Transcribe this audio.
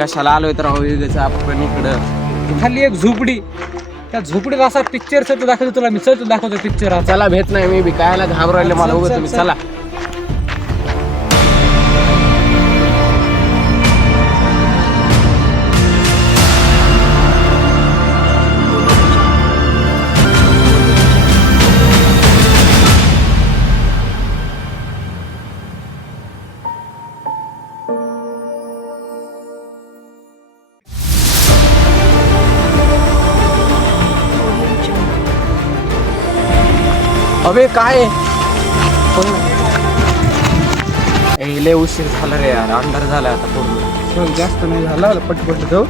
कशाला आलोय तर वेगळंच आपण इकडं. खाली एक झोपडी, त्या झोपडीत असा पिक्चर सर दाखवतो तुला, मी सर दाखवतो पिक्चर. चला भेट नाही मी बी कायला घाबरायला मला उगत तुम्ही. चला अबे काय लय उशीर झाला रे यार, अंधार झाला आता पूर्ण. जास्त नाही झाला, पटपट जाऊ.